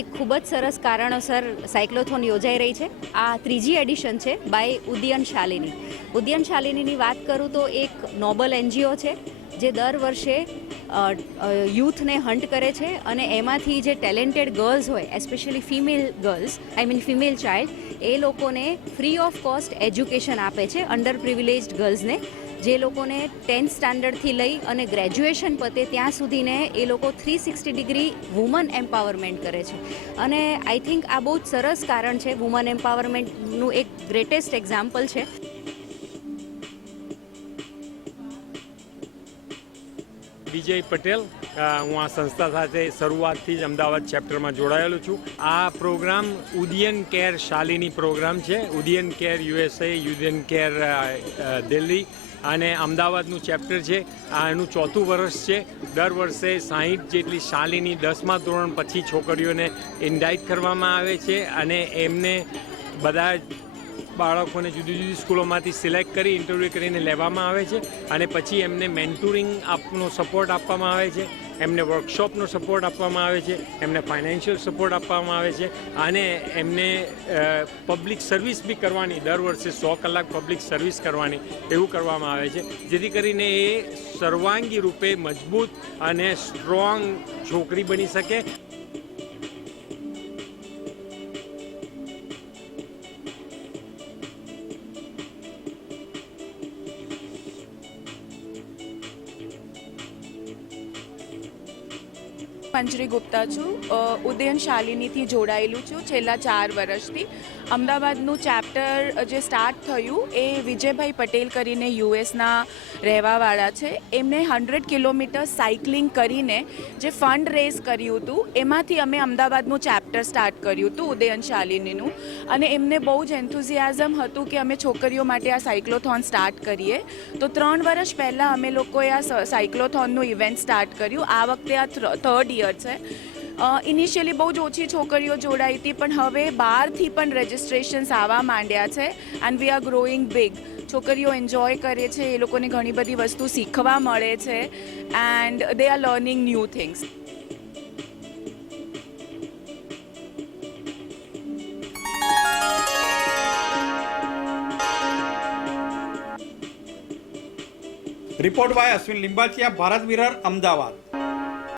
એક ખૂબ જ સરસ કારણોસર સાયક્લોથોન યોજાઈ રહી છે. આ ત્રીજી એડિશન છે બાય ઉદયન શાલિની. ઉદયન શાલિનીની વાત કરું તો એક નોબલ એનજીઓ છે, જે દર વર્ષે યુથને હન્ટ કરે છે અને એમાંથી જે ટેલેન્ટેડ ગર્લ્સ હોય, especially female girls, I mean female child, એ લોકોને ફ્રી ઓફ કોસ્ટ એજ્યુકેશન આપે છે અંડર પ્રિવિલેજ્ડ ગર્લ્સને. જે લોકોને ટેન્થ સ્ટાન્ડર્ડથી લઈ અને ગ્રેજ્યુએશન પતે ત્યાં સુધીને એ લોકો three sixty degree woman empowerment કરે છે. અને આઈ થિંક આ બહુ જ સરસ કારણ છે વુમન એમ્પાવરમેન્ટનું એક ગ્રેટેસ્ટ એક્ઝામ્પલ છે. વિજય પટેલ હું આ સંસ્થા સાથે શરૂઆતથી જ અમદાવાદ ચેપ્ટરમાં જોડાયેલો છું. આ program Udayan care Shalini program છે. Udayan care USA Udayan care Delhi. અને અમદાવાદનું ચેપ્ટર છે, આ એનું ચોથું વર્ષ છે. દર વર્ષે સાહીઠ જેટલી શાલીની દસમા ધોરણ પછી છોકરીઓને ઇન્ડાઇટ કરવામાં આવે છે અને એમને બધા બાળકોને જુદી જુદી સ્કૂલોમાંથી સિલેક્ટ કરી ઇન્ટરવ્યૂ કરીને લેવામાં આવે છે અને પછી એમને મેન્ટુરિંગ આપનો સપોર્ટ આપવામાં આવે છે. એમને વર્કશોપનો સપોર્ટ આપવામાં આવે છે, એમને ફાઇનાન્શિયલ સપોર્ટ આપવામાં આવે છે અને એમને પબ્લિક સર્વિસ બી કરવાની, દર વર્ષે સો કલાક પબ્લિક સર્વિસ કરવાની એવું કરવામાં આવે છે. જેથી કરીને એ સર્વાંગી રૂપે મજબૂત અને સ્ટ્રોંગ છોકરી બની શકે મંજરી ગુપ્તા છું. ઉદયન શાલિનીથી જોડાયેલું છું છેલ્લા ચાર વર્ષથી. અમદાવાદનું ચેપ્ટર જે સ્ટાર્ટ થયું એ વિજયભાઈ પટેલ કરીને યુએસના રહેવાવાળા છે. એમને હંડ્રેડ કિલોમીટર સાયકલિંગ કરીને જે ફંડ રેઝ કર્યું હતું, એમાંથી અમે અમદાવાદનું ચેપ્ટર સ્ટાર્ટ કર્યું હતું ઉદયન શાલિનીનું. અને એમને બહુ જ એન્થુઝિયાઝમ હતું કે અમે છોકરીઓ માટે આ સાયક્લોથોન સ્ટાર્ટ કરીએ. તો ત્રણ વર્ષ પહેલાં અમે લોકોએ આ સાયક્લોથોનનું ઇવેન્ટ સ્ટાર્ટ કર્યું. આ વખતે આ થર્ડ યર છે. ઇનિશિયલી બહુ જ ઓછી છોકરીઓ જોડાઈ હતી, પણ હવે બહારથી પણ રજિસ્ટ્રેશન્સ આવવા માંડ્યા છે and we are growing big છોકરીઓ એન્જોય કરે છે, એ લોકોને ઘણી બધી વસ્તુ શીખવા મળે છે and they are learning new things report by Ashwin Limbachiya Bharat વિરર Ahmedabad